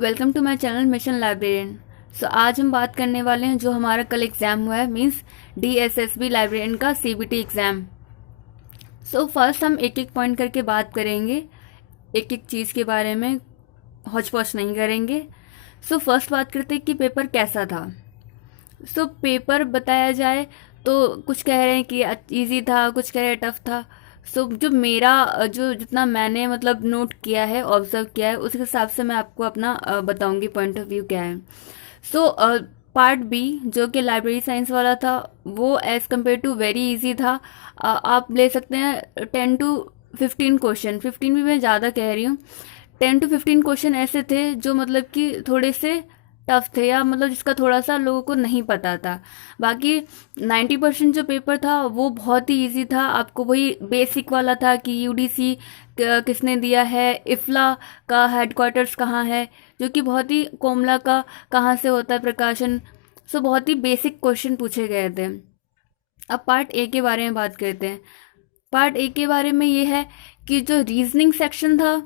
Welcome to my channel mission librarian. आज हम बात करने वाले हैं जो हमारा कल एग्ज़ाम हुआ है, मींस DSSB लाइब्रेरियन का CBT एग्ज़ाम। फर्स्ट हम एक एक पॉइंट करके बात करेंगे, एक एक चीज़ के बारे में, हौच पौच नहीं करेंगे। फर्स्ट बात करते हैं कि पेपर कैसा था। पेपर बताया जाए तो कुछ कह रहे हैं कि इजी था, कुछ कह रहे हैं टफ था। जो मेरा जो जितना मैंने मतलब नोट किया है, ऑब्जर्व किया है, उस हिसाब से मैं आपको अपना बताऊंगी पॉइंट ऑफ व्यू क्या है। पार्ट बी जो कि लाइब्रेरी साइंस वाला था, वो as compare to very easy था। आप ले सकते हैं 10 to 15 क्वेश्चन, 15 भी मैं ज़्यादा कह रही हूँ। 10 to 15 क्वेश्चन ऐसे थे जो मतलब कि थोड़े से टफ थे, या मतलब जिसका थोड़ा सा लोगों को नहीं पता था। बाकी 90% जो पेपर था वो बहुत ही इजी था। आपको वही बेसिक वाला था कि UDC किसने दिया है, इफ्ला का हेडक्वार्टर्स कहाँ है, जो कि बहुत ही कोमला का कहाँ से होता है प्रकाशन। बहुत ही बेसिक क्वेश्चन पूछे गए थे। अब पार्ट ए के बारे में बात करते हैं। पार्ट ए के बारे में ये है कि जो रीजनिंग सेक्शन था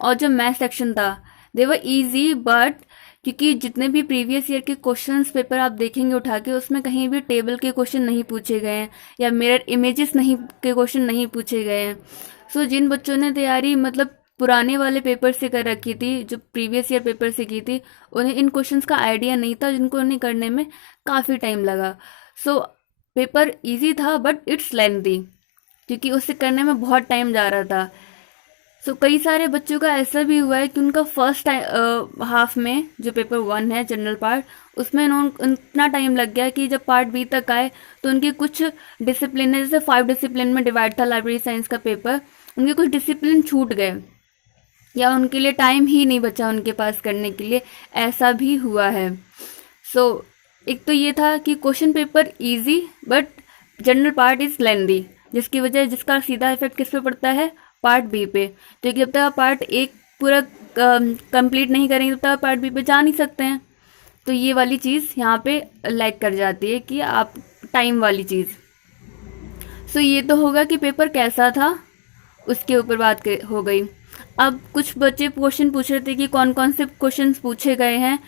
और जो मैथ सेक्शन था, दे वर इजी, बट क्योंकि जितने भी प्रीवियस ईयर के क्वेश्चंस पेपर आप देखेंगे उठा के, उसमें कहीं भी टेबल के क्वेश्चन नहीं पूछे गए हैं या मिरर इमेजेस नहीं के क्वेश्चन नहीं पूछे गए हैं। जिन बच्चों ने तैयारी मतलब पुराने वाले पेपर से कर रखी थी, जो प्रीवियस ईयर पेपर से की थी, उन्हें इन क्वेश्चंस का आइडिया नहीं था, जिनको उन्हें करने में काफ़ी टाइम लगा। पेपर ईजी था बट इट्स लेंथी, क्योंकि उसे करने में बहुत टाइम जा रहा था। कई सारे बच्चों का ऐसा भी हुआ है कि उनका फर्स्ट हाफ में जो पेपर 1 है जनरल पार्ट, उसमें इतना टाइम लग गया कि जब पार्ट बी तक आए तो उनके कुछ डिसिप्लिन है, जैसे 5 डिसिप्लिन में डिवाइड था लाइब्रेरी साइंस का पेपर, उनके कुछ डिसिप्लिन छूट गए या उनके लिए टाइम ही नहीं बचा उनके पास करने के लिए, ऐसा भी हुआ है। एक तो ये था कि question paper easy but general part is lengthy, जिसका सीधा इफेक्ट किस पे पड़ता है, पार्ट बी पे। क्योंकि जब तक आप पार्ट एक पूरा कंप्लीट नहीं करेंगे तब तक आप पार्ट बी पे जा नहीं सकते हैं। तो ये वाली चीज़ यहाँ पे लैग कर जाती है कि आप टाइम वाली चीज़। ये तो होगा कि पेपर कैसा था, उसके ऊपर हो गई। अब कुछ बच्चे क्वेश्चन पूछ रहे थे कि कौन कौन से क्वेश्चन पूछे गए हैं,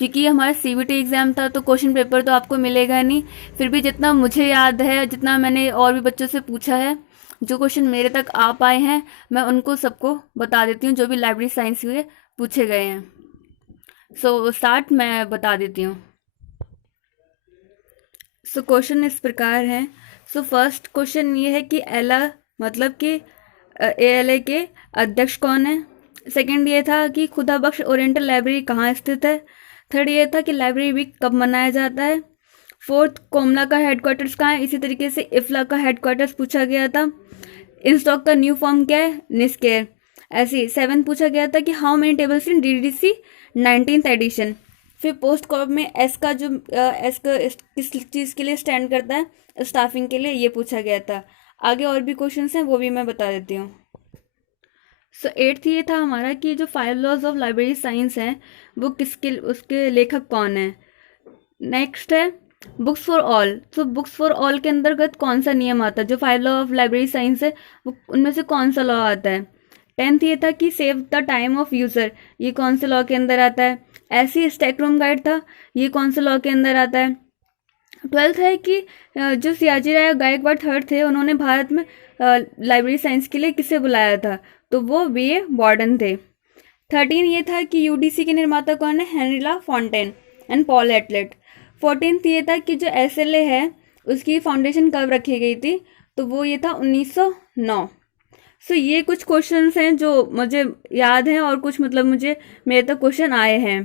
क्योंकि हमारा CBT एग्ज़ाम था तो क्वेश्चन पेपर तो आपको मिलेगा नहीं। फिर भी जितना मुझे याद है, जितना मैंने और भी बच्चों से पूछा है, जो क्वेश्चन मेरे तक आ पाए हैं, मैं उनको सबको बता देती हूँ जो भी लाइब्रेरी साइंस के पूछे गए हैं। स्टार्ट मैं बता देती हूँ। क्वेश्चन इस प्रकार हैं। फर्स्ट क्वेश्चन ये है कि एला मतलब कि ALA के अध्यक्ष कौन है। सेकंड ये था कि खुदा बख्श ओरिएंटल लाइब्रेरी कहाँ स्थित है। थर्ड ये था कि लाइब्रेरी वीक कब मनाया जाता है। फोर्थ, कोमला का हेडक्वार्टर्स कहाँ है। इसी तरीके से इफ्ला का हेडक्वार्टर्स पूछा गया था। इंस्टॉक का न्यू फॉर्म क्या है, निस्केयर। ऐसे 7 पूछा गया था कि how many tables in DDC 19th edition. फिर पोस्ट कॉप में एस का किस चीज़ के लिए स्टैंड करता है, स्टाफिंग के लिए, ये पूछा गया था। आगे और भी क्वेश्चन हैं, वो भी मैं बता देती हूँ। 8th ये था हमारा कि जो 5 लॉज ऑफ लाइब्रेरी साइंस हैं वो उसके लेखक कौन है। नेक्स्ट है books for all. Books for all के अंतर्गत कौन सा नियम आता है, जो 5 लॉ ऑफ लाइब्रेरी साइंस है वो उनमें से कौन सा लॉ आता है। 10th ये था कि save the time of user, ये कौन से लॉ के अंदर आता है। ऐसी स्टैक रूम गाइड था, ये कौन से लॉ के अंदर आता है। 12th है कि जो सियाजी राय गायकवाड़ थर्ड थे, उन्होंने भारत में लाइब्रेरी साइंस के लिए किसे बुलाया था, तो वो BA वार्डन थे। 13 ये था कि UDC के निर्माता कौन है, Henri Fontaine and Paul Otlet. 14th ये था कि जो SLA है उसकी फाउंडेशन कब रखी गई थी, तो वो ये था 1909। ये कुछ क्वेश्चंस हैं जो मुझे याद हैं और कुछ मतलब मेरे तक क्वेश्चन आए हैं।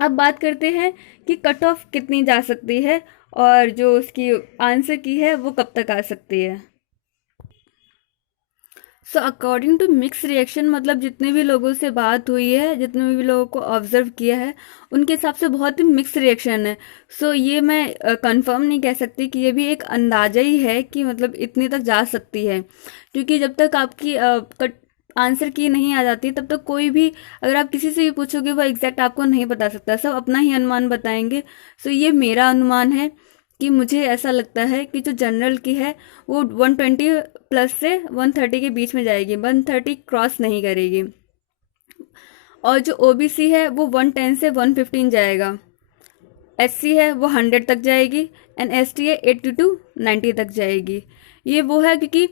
अब बात करते हैं कि कट ऑफ कितनी जा सकती है और जो उसकी आंसर की है वो कब तक आ सकती है। अकॉर्डिंग टू मिक्स रिएक्शन, मतलब जितने भी लोगों से बात हुई है, जितने भी लोगों को ऑब्जर्व किया है, उनके हिसाब से बहुत ही मिक्स रिएक्शन है। ये मैं कंफर्म नहीं कह सकती कि ये भी एक अंदाजा ही है कि मतलब इतनी तक जा सकती है, क्योंकि जब तक आपकी आंसर की नहीं आ जाती तब तक कोई भी, अगर आप किसी से भी पूछोगे, वो एग्जैक्ट आपको नहीं बता सकता, सब अपना ही अनुमान बताएंगे। ये मेरा अनुमान है कि मुझे ऐसा लगता है कि जो जनरल की है वो 120 प्लस से 130 के बीच में जाएगी, 130 क्रॉस नहीं करेगी। और जो ओबीसी है वो 110 से 115 जाएगा, एससी है वो 100 तक जाएगी, एंड एसटी है 80 टू 90 तक जाएगी। ये वो है क्योंकि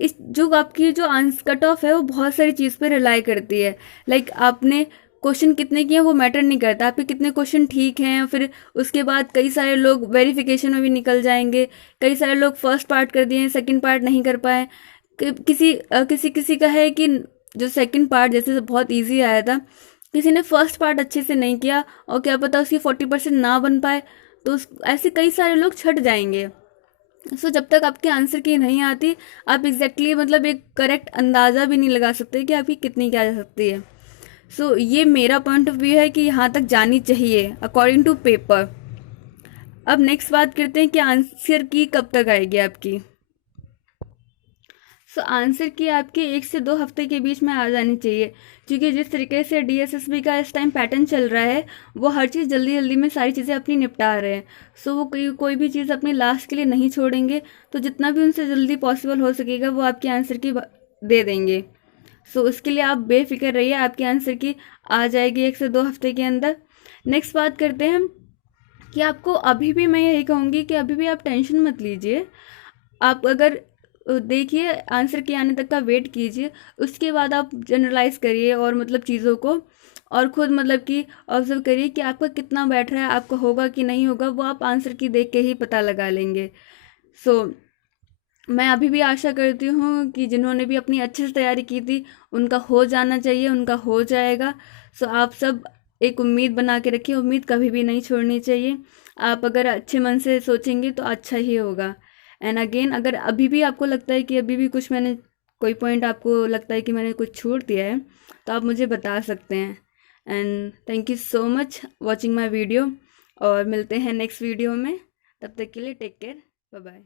इस जो आपकी जो आंसर कट ऑफ है वो बहुत सारी चीज़ पे रिलाई करती है। लाइक आपने क्वेश्चन कितने किए हैं वो मैटर नहीं करता, आपके कितने क्वेश्चन ठीक हैं, फिर उसके बाद कई सारे लोग वेरिफिकेशन में भी निकल जाएंगे, कई सारे लोग फर्स्ट पार्ट कर दिए, सेकंड पार्ट नहीं कर पाए। किसी किसी का है कि जो सेकंड पार्ट जैसे बहुत इजी आया था, किसी ने फर्स्ट पार्ट अच्छे से नहीं किया और क्या पता उसकी 40% ना बन पाए, तो ऐसे कई सारे लोग छट जाएंगे। जब तक आपके आंसर की नहीं आती, आप एग्जैक्टली मतलब एक करेक्ट अंदाज़ा भी नहीं लगा सकते कि आपकी कितनी क्या जा सकती है। ये मेरा पॉइंट ऑफ व्यू है कि यहाँ तक जानी चाहिए अकॉर्डिंग टू पेपर। अब नेक्स्ट बात करते हैं कि आंसर की कब तक आएगी आपकी। आंसर की आपके 1 से 2 हफ्ते के बीच में आ जानी चाहिए, क्योंकि जिस तरीके से डीएसएसबी का इस टाइम पैटर्न चल रहा है वो हर चीज़ जल्दी जल्दी में सारी चीज़ें अपनी निपटा रहे हैं। वो कोई भी चीज़ अपनी लास्ट के लिए नहीं छोड़ेंगे, तो जितना भी उनसे जल्दी पॉसिबल हो सकेगा वो आपके आंसर की दे देंगे। उसके लिए आप बेफिक्र रहिए, आपके आंसर की आ जाएगी 1 से 2 हफ्ते के अंदर। नेक्स्ट बात करते हैं कि आपको अभी भी मैं यही कहूँगी कि अभी भी आप टेंशन मत लीजिए। आप अगर देखिए आंसर के आने तक का वेट कीजिए, उसके बाद आप जनरलाइज करिए और मतलब चीज़ों को, और खुद मतलब कि ऑब्जर्व करिए कि आपका कितना बैठ रहा है, आपका होगा कि नहीं होगा, वो आप आंसर की देख के ही पता लगा लेंगे। मैं अभी भी आशा करती हूँ कि जिन्होंने भी अपनी अच्छे से तैयारी की थी उनका हो जाना चाहिए, उनका हो जाएगा। आप सब एक उम्मीद बना के रखिए, उम्मीद कभी भी नहीं छोड़नी चाहिए। आप अगर अच्छे मन से सोचेंगे तो अच्छा ही होगा। एंड अगेन, अगर अभी भी आपको लगता है कि अभी भी कुछ मैंने कोई पॉइंट आपको लगता है कि मैंने कुछ छोड़ दिया है, तो आप मुझे बता सकते हैं। And thank you so much watching my video, और मिलते हैं नेक्स्ट वीडियो में। तब तक के लिए टेक केयर, बाय बाय।